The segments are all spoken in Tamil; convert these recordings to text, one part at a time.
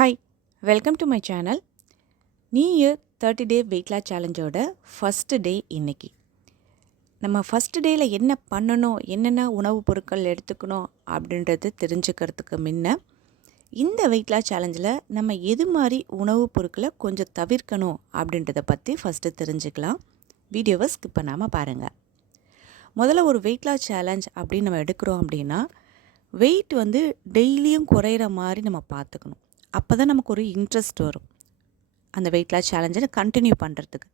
Hi, welcome to my channel. New year 30 day weight loss சேலஞ்சோட ஃபஸ்ட்டு டே இன்னைக்கு. நம்ம ஃபஸ்ட்டு டேயில் என்ன பண்ணணும், என்னென்ன உணவுப் பொருட்கள் எடுத்துக்கணும் அப்படின்றது தெரிஞ்சுக்கிறதுக்கு முன்ன இந்த வெயிட் லாஸ் சேலஞ்சில் நம்ம எது மாதிரி உணவுப் பொருட்களை கொஞ்சம் தவிர்க்கணும் அப்படின்றத பற்றி ஃபஸ்ட்டு தெரிஞ்சுக்கலாம். வீடியோவை ஸ்கிப் பண்ணாமல் பாருங்கள். முதல்ல ஒரு வெயிட் லாஸ் சேலஞ்ச் அப்படின்னு நம்ம எடுக்கிறோம் அப்படின்னா வெயிட் டெய்லியும் குறையிற மாதிரி நம்ம பார்த்துக்கணும். அப்போ தான் நமக்கு ஒரு இன்ட்ரெஸ்ட் வரும் அந்த வெயிட் லாஸ் சேலஞ்சை கண்டினியூ பண்ணுறதுக்கு.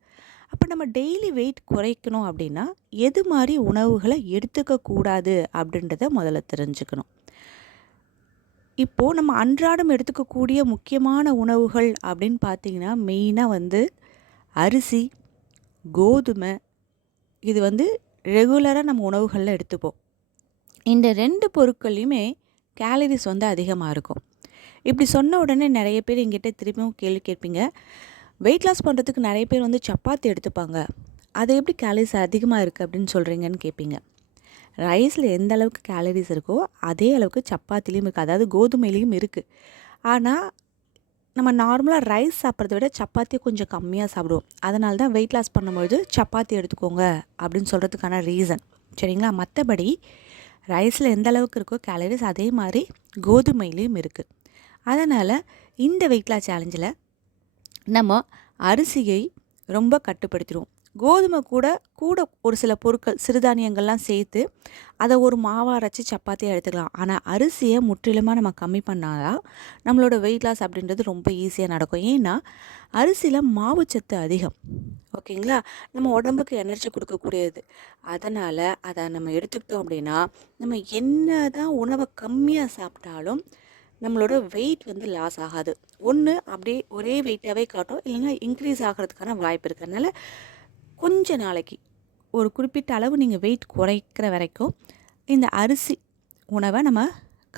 அப்போ நம்ம டெய்லி வெயிட் குறைக்கணும் அப்படின்னா எது மாதிரி உணவுகளை எடுத்துக்கக்கூடாது அப்படின்றத முதல்ல தெரிஞ்சுக்கணும். இப்போது நம்ம அன்றாடம் எடுத்துக்கக்கூடிய முக்கியமான உணவுகள் அப்படின்னு பார்த்திங்கன்னா மெயினாக அரிசி, கோதுமை, இது ரெகுலராக நம்ம உணவுகளில் எடுத்துப்போம். இந்த 2 பொருட்கள்லையுமே கேலரிஸ் அதிகமாக இருக்கும். இப்படி சொன்ன உடனே நிறைய பேர் எங்கிட்ட திரும்பியும் கேள்வி கேட்பீங்க, வெயிட் லாஸ் பண்ணுறதுக்கு நிறைய பேர் சப்பாத்தி எடுத்துப்பாங்க, அது எப்படி கேலரிஸ் அதிகமாக இருக்குது அப்படின்னு சொல்கிறீங்கன்னு கேட்பீங்க. ரைஸில் எந்த அளவுக்கு கேலரிஸ் இருக்கோ அதே அளவுக்கு சப்பாத்திலையும் இருக்குது, அதாவது கோதுமையிலையும் இருக்குது. ஆனால் நம்ம நார்மலாக ரைஸ் சாப்பிட்றத விட சப்பாத்தி கொஞ்சம் கம்மியாக சாப்பிடுவோம். அதனால தான் வெயிட் லாஸ் பண்ணும்பொழுது சப்பாத்தி எடுத்துக்கோங்க அப்படின்னு சொல்கிறதுக்கான ரீசன். சரிங்களா? மற்றபடி ரைஸில் எந்த அளவுக்கு இருக்கோ கேலரிஸ் அதே மாதிரி கோதுமையிலையும் இருக்குது. அதனால் இந்த வெயிட் லாஸ் சேலஞ்சில் நம்ம அரிசியை ரொம்ப கட்டுப்படுத்திடுவோம். கோதுமை கூட ஒரு சில பொருட்கள் சிறுதானியங்கள்லாம் சேர்த்து அதை ஒரு மாவாக அரைச்சி சப்பாத்தியாக எடுத்துக்கலாம். ஆனால் அரிசியை முற்றிலுமாக நம்ம கம்மி பண்ணாதான் நம்மளோட வெயிட் லாஸ் அப்படின்றது ரொம்ப ஈஸியாக நடக்கும். ஏன்னா அரிசியில் மாவுச்சத்து அதிகம். ஓகேங்களா? நம்ம உடம்புக்கு எனர்ஜி கொடுக்கக்கூடியது. அதனால் அதை நம்ம எடுத்துக்கிட்டோம் அப்படின்னா நம்ம என்ன தான் உணவை கம்மியாக சாப்பிட்டாலும் நம்மளோட வெயிட் லாஸ் ஆகாது. ஒன்று அப்படியே ஒரே வெயிட்டாகவே காட்டும், இல்லைன்னா இன்க்ரீஸ் ஆகிறதுக்கான வாய்ப்பு இருக்குது. அதனால் கொஞ்ச நாளைக்கு ஒரு குறிப்பிட்ட அளவு நீங்கள் வெயிட் குறைக்கிற வரைக்கும் இந்த அரிசி உணவை நம்ம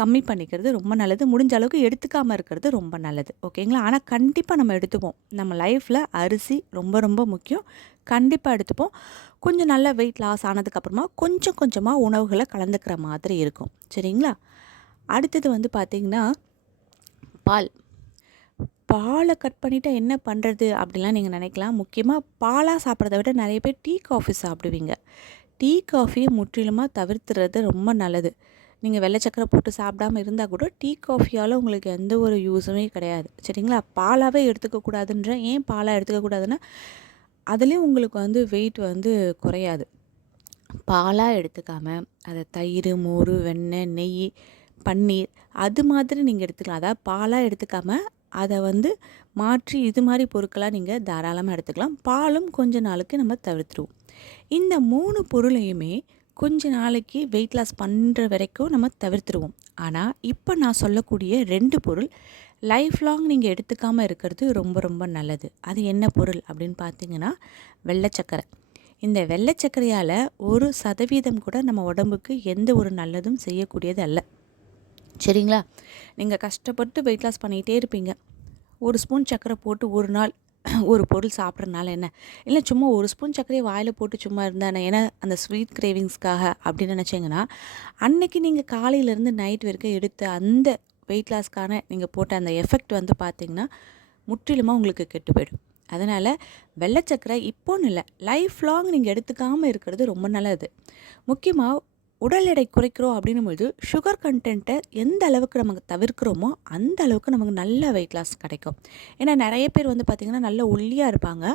கம்மி பண்ணிக்கிறது ரொம்ப நல்லது. முடிஞ்ச அளவுக்கு எடுத்துக்காமல் இருக்கிறது ரொம்ப நல்லது. ஓகேங்களா? ஆனால் கண்டிப்பாக நம்ம எடுத்துப்போம். நம்ம லைஃப்பில் அரிசி ரொம்ப ரொம்ப முக்கியம். கண்டிப்பாக எடுத்துப்போம். கொஞ்சம் நல்ல வெயிட் லாஸ் ஆனதுக்கப்புறமா கொஞ்சம் கொஞ்சமாக உணவுகளை கலந்துக்கிற மாதிரி இருக்கும். சரிங்களா? அடுத்தது பார்த்திங்கன்னா பாலை கட் பண்ணிவிட்டு என்ன பண்ணுறது அப்படிலாம் நீங்கள் நினைக்கலாம். முக்கியமாக பாலாக சாப்பிட்றத விட நிறைய பேர் டீ காஃபி சாப்பிடுவீங்க. டீ காஃபியை முற்றிலுமாக தவிர்த்துறது ரொம்ப நல்லது. நீங்கள் வெள்ளை சக்கரை போட்டு சாப்பிடாமல் இருந்தால் கூட டீ காஃபியால் உங்களுக்கு எந்த ஒரு யூஸுமே கிடையாது. சரிங்களா? பாலாகவே எடுத்துக்கக்கூடாதுன்ற. ஏன் பாலாக எடுத்துக்கக்கூடாதுன்னா அதுலேயும் உங்களுக்கு வெயிட் குறையாது. பாலாக எடுத்துக்காமல் அதை தயிர், மோர், வெண்ணெய், நெய், பன்னீர் அது மாதிரி நீங்கள் எடுத்துக்கலாம். அதாவது பாலாக எடுத்துக்காமல் அதை மாற்றி இது மாதிரி பொருட்களாக நீங்கள் தாராளமாக எடுத்துக்கலாம். பாலும் கொஞ்ச நாளுக்கு நம்ம தவிர்த்துருவோம். இந்த 3 பொருளையுமே கொஞ்ச நாளைக்கு வெயிட் லாஸ் பண்ணுற வரைக்கும் நம்ம தவிர்த்துருவோம். ஆனால் இப்போ நான் சொல்லக்கூடிய 2 பொருள் லைஃப் லாங் நீங்கள் எடுத்துக்காமல் இருக்கிறது ரொம்ப ரொம்ப நல்லது. அது என்ன பொருள் அப்படின்னு பார்த்தீங்கன்னா வெள்ளைச்சக்கரை. இந்த வெள்ளைச்சக்கரையால் 1% கூட நம்ம உடம்புக்கு எந்த ஒரு நல்லதும் செய்யக்கூடியது அல்ல. சரிங்களா? நீங்கள் கஷ்டப்பட்டு வெயிட் லாஸ் பண்ணிகிட்டே இருப்பீங்க. 1 ஸ்பூன் சர்க்கரை போட்டு ஒரு நாள் ஒரு பொருள் சாப்பிட்றதுனால என்ன, இல்லை சும்மா 1 ஸ்பூன் சர்க்கரையை வாயில் போட்டு சும்மா இருந்தானே, ஏன்னா அந்த ஸ்வீட் கிரேவிங்ஸ்க்காக அப்படின்னு நினச்சிங்கன்னா அன்னைக்கு நீங்கள் காலையிலேருந்து நைட் வரைக்கும் எடுத்த அந்த வெயிட் லாஸ்க்கான நீங்கள் போட்ட அந்த எஃபெக்ட் பார்த்திங்கன்னா முற்றிலுமாக உங்களுக்கு கெட்டு போயிடும். அதனால் வெள்ளைச்சக்கரை இப்போன்னு இல்லை, லைஃப் லாங் நீங்கள் எடுத்துக்காமல் இருக்கிறது ரொம்ப நல்லது. முக்கியமாக உடல் எடை குறைக்கிறோம் அப்படின்னும்போது சுகர் கண்டென்ட்டை எந்த அளவுக்கு நமக்கு தவிர்க்கிறோமோ அந்த அளவுக்கு நமக்கு நல்ல வெயிட் லாஸ் கிடைக்கும். ஏன்னா நிறைய பேர் பார்த்திங்கன்னா நல்ல ஒல்லியாக இருப்பாங்க,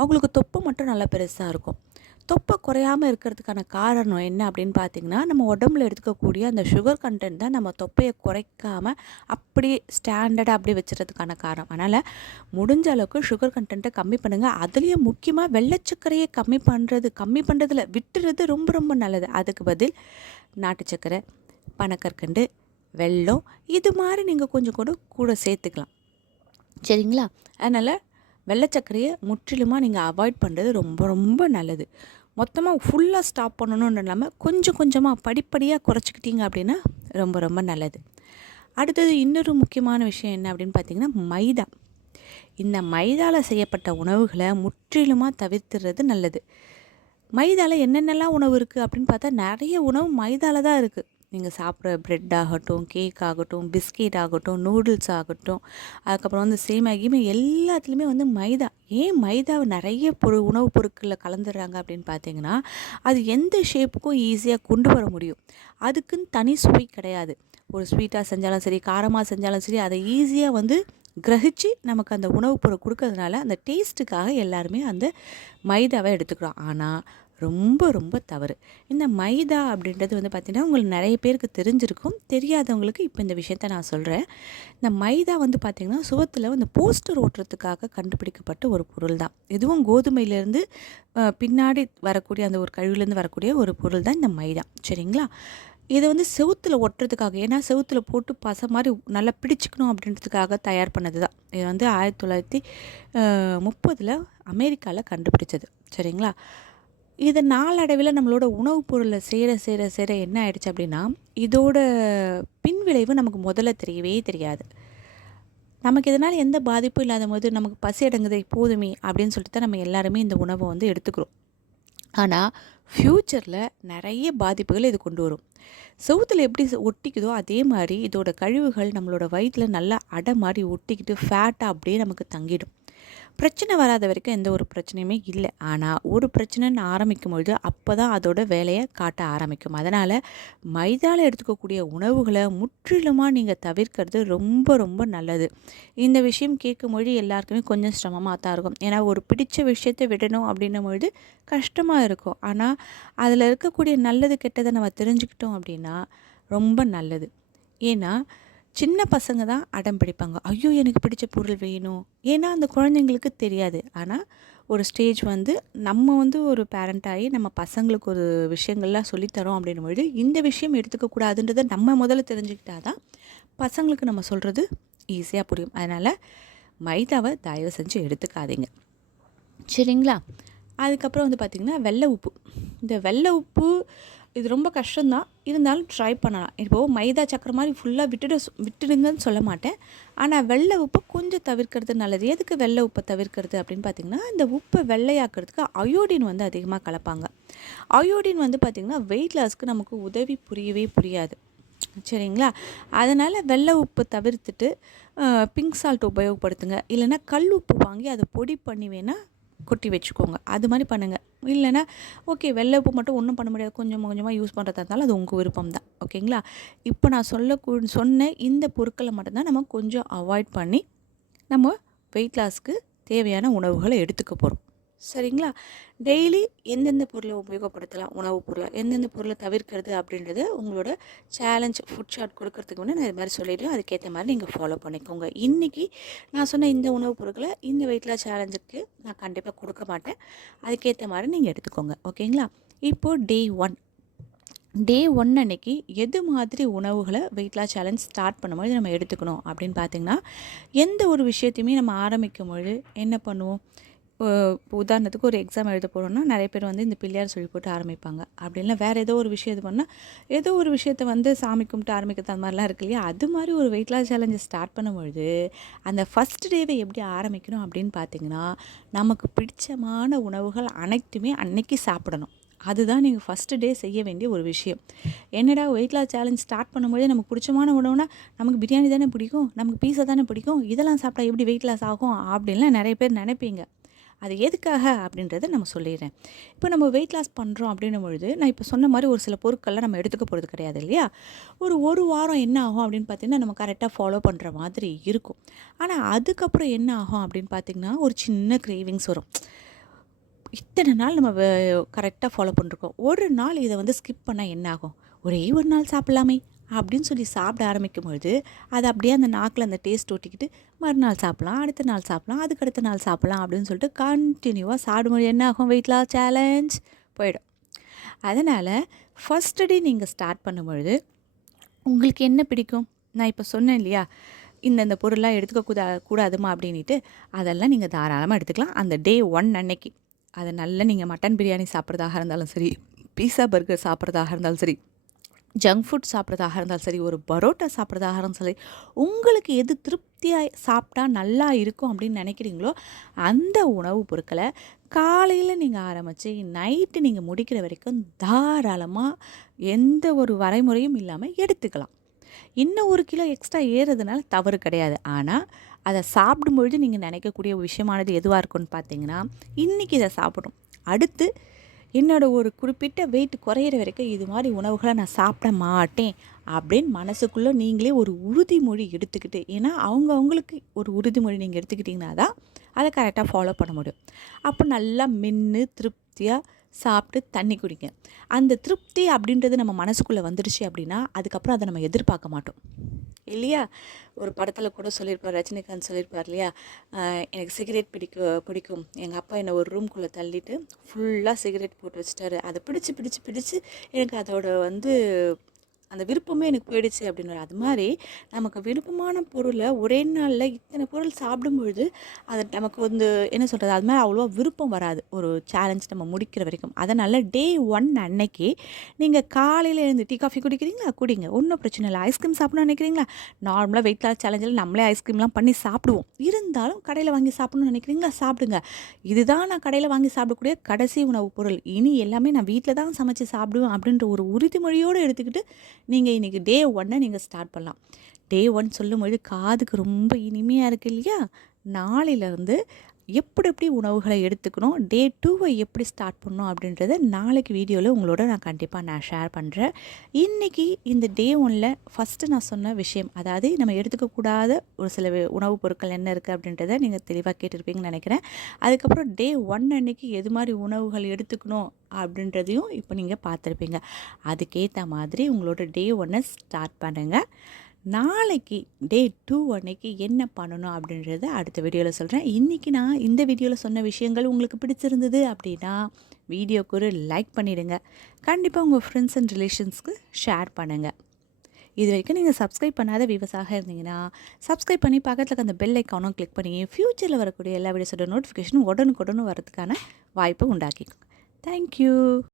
அவங்களுக்கு தொப்பை மட்டும் நல்லா பெருசாக இருக்கும். தொப்பை குறையாமல் இருக்கிறதுக்கான காரணம் என்ன அப்படின்னு பார்த்திங்கன்னா நம்ம உடம்புல எடுத்துக்கக்கூடிய அந்த சுகர் கண்டென்ட் தான் நம்ம தொப்பையை குறைக்காமல் அப்படியே ஸ்டாண்டர்டாக அப்படியே வச்சுறதுக்கான காரணம். அதனால் முடிஞ்ச அளவுக்கு சுகர் கண்டென்ட்டை கம்மி பண்ணுங்கள். அதுலேயும் முக்கியமாக வெள்ளைச்சக்கரையை கம்மி பண்ணுறதுல விட்டுறது ரொம்ப ரொம்ப நல்லது. அதுக்கு பதில் நாட்டு சக்கரை, பனக்கற்கண்டு, வெல்லம் இது மாதிரி நீங்கள் கொஞ்சம் கூட சேர்த்துக்கலாம். சரிங்களா? அதனால் வெள்ளைச்சக்கரையை முற்றிலுமாக நீங்கள் அவாய்ட் பண்ணுறது ரொம்ப ரொம்ப நல்லது. மொத்தமாக ஃபுல்லாக ஸ்டாப் பண்ணணும்னு இல்லாமல் கொஞ்சம் கொஞ்சமாக படிப்படியாக குறைச்சிக்கிட்டீங்க அப்படின்னா ரொம்ப ரொம்ப நல்லது. அடுத்தது இன்னொரு முக்கியமான விஷயம் என்ன அப்படின்னு பார்த்திங்கன்னா மைதா. இந்த மைதாவில் செய்யப்பட்ட உணவுகளை முற்றிலுமாக தவிர்த்துறது நல்லது. மைதாவில் என்னென்னலாம் உணவு இருக்குது அப்படின்னு பார்த்தா நிறைய உணவு மைதாவில் தான் இருக்குது. நீங்கள் சாப்பிட்ற பிரெட் ஆகட்டும், கேக் ஆகட்டும், பிஸ்கெட் ஆகட்டும், நூடுல்ஸ் ஆகட்டும், அதுக்கப்புறம் வந்து சேமியா எல்லாத்துலேயுமே வந்து மைதா. ஏன் மைதாவை நிறைய உணவுப் பொருட்களில் கலந்துடுறாங்க அப்படின்னு பார்த்தீங்கன்னா, அது எந்த ஷேப்புக்கும் ஈஸியாக கொண்டு வர முடியும். அதுக்குன்னு தனி சுவை கிடையாது. ஒரு ஸ்வீட்டாக செஞ்சாலும் சரி, காரமாக செஞ்சாலும் சரி, அதை ஈஸியாக வந்து கிரகிச்சு நமக்கு அந்த உணவுப் பொருள் கொடுக்கறதுனால அந்த டேஸ்ட்டுக்காக எல்லாருமே அந்த மைதாவை எடுத்துக்கிறோம். ஆனால் ரொம்ப ரொம்ப தவறு. இந்த மைதா அப்படின்றது வந்து பார்த்திங்கன்னா, உங்களுக்கு நிறைய பேருக்கு தெரிஞ்சிருக்கும். தெரியாதவங்களுக்கு இப்போ இந்த விஷயத்த நான் சொல்கிறேன். இந்த மைதா வந்து பார்த்திங்கன்னா, சுவத்தில் வந்து போஸ்டர் ஓட்டுறதுக்காக கண்டுபிடிக்கப்பட்ட ஒரு பொருள் தான். இதுவும் கோதுமையிலேருந்து பின்னாடி வரக்கூடிய அந்த ஒரு கழிவுலேருந்து வரக்கூடிய ஒரு பொருள் தான் இந்த மைதா. சரிங்களா? இதை வந்து செவுத்தில் ஒட்டுறதுக்காக, ஏன்னா செவுத்தில் போட்டு பசை மாதிரி நல்லா பிடிச்சிக்கணும் அப்படின்றதுக்காக தயார் பண்ணது தான். இது வந்து 1930 அமெரிக்காவில் கண்டுபிடிச்சது. சரிங்களா? இது நாளடைவில் நம்மளோட உணவுப் பொருளை சேர என்ன ஆயிடுச்சு அப்படின்னா, இதோட பின்விளைவு நமக்கு முதல்ல தெரியவே தெரியாது. நமக்கு இதனால் எந்த பாதிப்பும் இல்லாத போது நமக்கு பசி அடங்குதே போதுமே அப்படின்னு சொல்லிட்டு தான் நம்ம எல்லாருமே இந்த உணவை வந்து எடுத்துக்கிறோம். ஆனால் ஃப்யூச்சரில் நிறைய பாதிப்புகள் இது கொண்டு வரும். செவுத்தில் எப்படி ஒட்டிக்குதோ அதே மாதிரி இதோட கழிவுகள் நம்மளோட வயிற்றில் நல்லா அடை மாதிரி ஒட்டிக்கிட்டு ஃபேட்டாக அப்படியே நமக்கு தங்கிடும். பிரச்சனை வராத வரைக்கும் எந்த ஒரு பிரச்சனையுமே இல்லை. ஆனால் ஒரு பிரச்சனைன்னு ஆரம்பிக்கும் பொழுது அப்போ தான் அதோட வேலையை காட்ட ஆரம்பிக்கும். அதனால் மைதாவில் எடுத்துக்கக்கூடிய உணவுகளை முற்றிலுமாக நீங்கள் தவிர்க்கிறது ரொம்ப ரொம்ப நல்லது. இந்த விஷயம் கேட்கும்பொழுது எல்லாருக்குமே கொஞ்சம் சிரமமாக தான் இருக்கும். ஏன்னா ஒரு பிடிச்ச விஷயத்தை விடணும் அப்படின்னும் பொழுது கஷ்டமாக இருக்கும். ஆனால் அதில் இருக்கக்கூடிய நல்லது கெட்டதை நம்ம தெரிஞ்சுக்கிட்டோம் அப்படின்னா ரொம்ப நல்லது. ஏன்னா சின்ன பசங்க தான் அடம் பிடிப்பாங்க, ஐயோ எனக்கு பிடிச்ச பொருள் வேணும். ஏன்னா அந்த குழந்தைங்களுக்கு தெரியாது. ஆனால் ஒரு ஸ்டேஜ் வந்து நம்ம வந்து ஒரு பேரண்ட் ஆகி நம்ம பசங்களுக்கு ஒரு விஷயங்கள்லாம் சொல்லித்தரோம் அப்படின்னும்பொழுது இந்த விஷயம் எடுத்துக்கக்கூடாதுன்றதை நம்ம முதல்ல தெரிஞ்சுக்கிட்டா தான் பசங்களுக்கு நம்ம சொல்கிறது ஈஸியாக புரியும். அதனால் மைதாவை தயவு செஞ்சு எடுத்துக்காதீங்க. சரிங்களா? அதுக்கப்புறம் வந்து பார்த்திங்கன்னா வெள்ளை உப்பு. இந்த வெள்ளை உப்பு இது ரொம்ப கஷ்டம்தான், இருந்தாலும் ட்ரை பண்ணலாம். இப்போது மைதா சக்கரை மாதிரி ஃபுல்லாக விட்டுடுங்கன்னு சொல்ல மாட்டேன். ஆனால் வெள்ளை உப்பு கொஞ்சம் தவிர்க்கிறது நல்லது. எதுக்கு வெள்ளை உப்பை தவிர்க்கிறது அப்படின்னு பார்த்திங்கன்னா, இந்த உப்பை வெள்ளையாக்கிறதுக்கு அயோடின் வந்து அதிகமாக கலப்பாங்க. அயோடின் வந்து பார்த்திங்கன்னா வெயிட் லாஸ்க்கு நமக்கு உதவி புரியாது. சரிங்களா? அதனால் வெள்ளை உப்பு தவிர்த்துட்டு பிங்க் சால்ட் உபயோகப்படுத்துங்க. இல்லைன்னா கல் உப்பு வாங்கி அதை பொடி பண்ணி வேணால் கொட்டி வச்சுக்கோங்க. அது மாதிரி பண்ணுங்கள். இல்லைன்னா ஓகே, வெள்ளை உப்பு மட்டும் ஒன்றும் பண்ண முடியாது, கொஞ்சமாக யூஸ் பண்ணுறதா இருந்தாலும் அது உங்கள் விருப்பம் தான். ஓகேங்களா? இப்போ நான் சொன்ன இந்த பொருட்களை மட்டும்தான் நம்ம கொஞ்சம் அவாய்ட் பண்ணி நம்ம வெயிட் லாஸ்க்கு தேவையான உணவுகளை எடுத்துக்க போகிறோம். சரிங்களா? டெய்லி எந்தெந்த பொருளை உபயோகப்படுத்தலாம், உணவுப் பொருளை எந்தெந்த பொருளை தவிர்க்கிறது அப்படின்றது உங்களோட சேலஞ்ச் ஃபுட் சார்ட் கொடுக்கறதுக்கு முன்னே நான் இது மாதிரி சொல்லிவிடுவேன். அதுக்கேற்ற மாதிரி நீங்கள் ஃபாலோ பண்ணிக்கோங்க. இன்றைக்கி நான் சொன்ன இந்த உணவுப் பொருட்களை இந்த வெயிட் லாஸ் சேலஞ்சுக்கு நான் கண்டிப்பாக கொடுக்க மாட்டேன். அதுக்கேற்ற மாதிரி நீங்கள் எடுத்துக்கோங்க. ஓகேங்களா? இப்போது டே ஒன் அன்னைக்கு எது மாதிரி உணவுகளை வெயிட் லாஸ் சேலஞ்ச் ஸ்டார்ட் பண்ணும்போது நம்ம எடுத்துக்கணும் அப்படின்னு பார்த்திங்கன்னா, எந்த ஒரு விஷயத்தையுமே நம்ம ஆரம்பிக்கும் பொழுது என்ன பண்ணுவோம், இப்போ உதாரணத்துக்கு ஒரு எக்ஸாம் எழுத போகிறோன்னா நிறைய பேர் வந்து இந்த பிள்ளையார் சொல்லி போட்டு ஆரம்பிப்பாங்க. அப்படி இல்லை வேறு ஏதோ ஒரு விஷயம் இது பண்ணால் ஏதோ ஒரு விஷயத்தை வந்து சாமி கும்பிட்டு ஆரம்பிக்கிறது அந்த மாதிரிலாம் இருக்கு இல்லையா? அது மாதிரி ஒரு வெயிட் லாஸ் சேலஞ்சை ஸ்டார்ட் பண்ணும்பொழுது அந்த ஃபஸ்ட் டேவை எப்படி ஆரம்பிக்கணும் அப்படின்னு பார்த்திங்கன்னா, நமக்கு பிடிச்சமான உணவுகள் அனைத்துமே அன்னைக்கு சாப்பிடணும். அதுதான் நீங்கள் ஃபஸ்ட்டு டே செய்ய வேண்டிய ஒரு விஷயம். என்னடா வெயிட் லாஸ் சேலஞ்ச் ஸ்டார்ட் பண்ணும்போதே நமக்கு பிடிச்சமான உணவுனா நமக்கு பிரியாணி தானே பிடிக்கும், நமக்கு பீஸா தானே பிடிக்கும், இதெல்லாம் சாப்பிட்டா எப்படி வெயிட் லாஸ் ஆகும் அப்படின்லாம் நிறைய பேர் நினைப்பீங்க. அது எதுக்காக அப்படின்றத நம்ம சொல்லிடுறேன். இப்போ நம்ம வெயிட் லாஸ் பண்ணுறோம் அப்படின்னும் பொழுது நான் இப்போ சொன்ன மாதிரி ஒரு சில பொருட்கள்லாம் நம்ம எடுத்துக்க போகிறது கிடையாது இல்லையா? ஒரு வாரம் என்ன ஆகும் அப்படின்னு பார்த்திங்கன்னா, நம்ம கரெக்டாக ஃபாலோ பண்ணுற மாதிரி இருக்கும். ஆனால் அதுக்கப்புறம் என்ன ஆகும் அப்படின்னு பார்த்திங்கன்னா, ஒரு சின்ன கிரேவிங்ஸ் வரும். இத்தனை நாள் நம்ம கரெக்டாக ஃபாலோ பண்ணிருக்கோம், ஒரு நாள் இதை வந்து ஸ்கிப் பண்ணால் என்ன ஆகும், ஒரே ஒரு நாள் சாப்பிட்லாமே அப்படின்னு சொல்லி சாப்பிட ஆரம்பிக்கும் பொழுது அது அப்படியே அந்த நாக்கில் அந்த டேஸ்ட் ஒட்டிக்கிட்டு மறுநாள் சாப்பிட்லாம், அடுத்த நாள் சாப்பிட்லாம், அதுக்கடுத்த நாள் சாப்பிட்லாம் அப்படின்னு சொல்லிட்டு கண்டினியூவாக சாப்பிடும்போது என்ன ஆகும், வெயிட் லாஸ் சேலஞ்ச் போயிடும். அதனால் ஃபஸ்ட்டு டே நீங்கள் ஸ்டார்ட் பண்ணும்பொழுது உங்களுக்கு என்ன பிடிக்கும், நான் இப்போ சொன்னேன் இல்லையா, இந்த பொருள்லாம் எடுத்துக்க கூடாதுமா அப்படின்ட்டு, அதெல்லாம் நீங்கள் தாராளமாக எடுத்துக்கலாம். அந்த டே ஒன் அன்னைக்கு அதை நல்லா நீங்கள் மட்டன் பிரியாணி சாப்பிட்றதாக இருந்தாலும் சரி, பீஸா பர்கர் சாப்பிட்றதாக இருந்தாலும் சரி, ஜங்க் ஃபுட் சாப்பிட்றதாக இருந்தாலும் சரி, ஒரு பரோட்டா சாப்பிட்றதாக இருந்தாலும் சரி, உங்களுக்கு எது திருப்தி ஹெல்த்தியாக சாப்பிட்டா நல்லா இருக்கும் அப்படின்னு நினைக்கிறீங்களோ அந்த உணவுப் பொருட்களை காலையில் நீங்கள் ஆரம்பித்து நைட்டு நீங்கள் முடிக்கிற வரைக்கும் தாராளமாக எந்த ஒரு வரைமுறையும் இல்லாமல் எடுத்துக்கலாம். இன்னும் 1 கிலோ எக்ஸ்ட்ரா ஏறுறதுனால தவறு கிடையாது. ஆனால் அதை சாப்பிடும்பொழுது நீங்கள் நினைக்கக்கூடிய விஷயமானது எதுவாக இருக்கும்னு பார்த்தீங்கன்னா, இன்றைக்கி இதை சாப்பிடணும், அடுத்து என்னோடய ஒரு குறிப்பிட்ட வெயிட் குறையிற வரைக்கும் இது மாதிரி உணவுகளை நான் சாப்பிட மாட்டேன் அப்படின்னு மனசுக்குள்ளே நீங்களே ஒரு உறுதிமொழி எடுத்துக்கிட்டு, ஏன்னா அவங்களுக்கு ஒரு உறுதிமொழி நீங்கள் எடுத்துக்கிட்டிங்கன்னா தான் அதை கரெக்டாக ஃபாலோ பண்ண முடியும். அப்போ நல்லா மென்று திருப்தியாக சாப்பிட்டு தண்ணி குடிங்க. அந்த திருப்தி அப்படின்றது நம்ம மனசுக்குள்ளே வந்துடுச்சு அப்படின்னா அதுக்கப்புறம் அதை நம்ம எதிர்பார்க்க மாட்டோம் இல்லையா? ஒரு படத்தில் கூட சொல்லியிருப்பார், ரஜினிகாந்த் சொல்லியிருப்பார் இல்லையா, எனக்கு சிகரெட் பிடிக்கும், எங்கள் அப்பா என்னை ஒரு ரூம்குள்ளே தள்ளிட்டு ஃபுல்லாக சிகரெட் போட்டு வச்சுட்டாரு, அதை பிடிச்சி பிடிச்சி பிடிச்சி எனக்கு அதோட அந்த விருப்பமே எனக்கு போயிடுச்சு அப்படின்னு. அது மாதிரி நமக்கு விருப்பமான பொருளை ஒரே நாளில் இத்தனை பொருள் சாப்பிடும்பொழுது அது நமக்கு என்ன சொல்கிறது, அது மாதிரி அவ்வளோவா விருப்பம் வராது ஒரு சேலஞ்ச் நம்ம முடிக்கிற வரைக்கும். அதனால் டே 1 அன்னைக்கு நீங்கள் காலையில் எழுந்து டீ காஃபி குடிக்கிறீங்களா, குடிங்க, ஒன்றும் பிரச்சனை இல்லை. ஐஸ்கிரீம் சாப்பிடணும்னு நினைக்கிறீங்களா, நார்மலாக வெயிட் லாஸ் சேலஞ்சில் நம்மளே ஐஸ்கிரீம்லாம் பண்ணி சாப்பிடுவோம். இருந்தாலும் கடையில் வாங்கி சாப்பிடணும்னு நினைக்கிறீங்களா, சாப்பிடுங்க. இதுதான் நான் கடையில் வாங்கி சாப்பிடக்கூடிய கடைசி உணவுப் பொருள், இனி எல்லாமே நான் வீட்டில் தான் சமைச்சு சாப்பிடுவேன் அப்படின்ற ஒரு உறுதிமொழியோடு எடுத்துக்கிட்டு நீங்கள் இன்றைக்கி டே 1 நீங்கள் ஸ்டார்ட் பண்ணலாம். டே 1 சொல்லும்பொழுது காதுக்கு ரொம்ப இனிமையாக இருக்குது இல்லையா? நாளையிலேருந்து எப்படி உணவுகளை எடுத்துக்கணும், டே 2 எப்படி ஸ்டார்ட் பண்ணணும் அப்படின்றத நாளைக்கு வீடியோவில் உங்களோட நான் கண்டிப்பாக ஷேர் பண்ணுறேன். இன்றைக்கி இந்த டே 1ல் ஃபஸ்ட்டு நான் சொன்ன விஷயம், அதாவது நம்ம எடுத்துக்கக்கூடாத ஒரு சில உணவுப் பொருட்கள் என்ன இருக்குது அப்படின்றத நீங்கள் தெளிவாக கேட்டிருப்பீங்கன்னு நினைக்கிறேன். அதுக்கப்புறம் டே 1 அன்னைக்கு எது மாதிரி உணவுகள் எடுத்துக்கணும் அப்படின்றதையும் இப்போ நீங்கள் பார்த்துருப்பீங்க. அதுக்கேற்ற மாதிரி உங்களோட டே 1 ஸ்டார்ட் பண்ணுங்கள். நாளைக்கு டே 2 அன்னைக்கு என்ன பண்ணணும் அப்படின்றத அடுத்த வீடியோவில் சொல்கிறேன். இன்றைக்கி நான் இந்த வீடியோவில் சொன்ன விஷயங்கள் உங்களுக்கு பிடிச்சிருந்தது அப்படின்னா வீடியோக்கு ஒரு லைக் பண்ணிவிடுங்க. கண்டிப்பாக உங்கள் ஃப்ரெண்ட்ஸ் அண்ட் ரிலேஷன்ஸ்க்கு ஷேர் பண்ணுங்கள். இது வரைக்கும் நீங்கள் சப்ஸ்கிரைப் பண்ணாத வியூவர்ஸாக இருந்தீங்கன்னா சப்ஸ்கிரைப் பண்ணி பக்கத்தில் அந்த பெல் ஐக்கானும் கிளிக் பண்ணி ஃப்யூச்சரில் வரக்கூடிய எல்லா வீடியோஸோட நோட்டிஃபிகேஷனும் உடனுக்குடனும் வரதுக்கான வாய்ப்பை உண்டாக்கிக்கோங்க. தேங்க்யூ.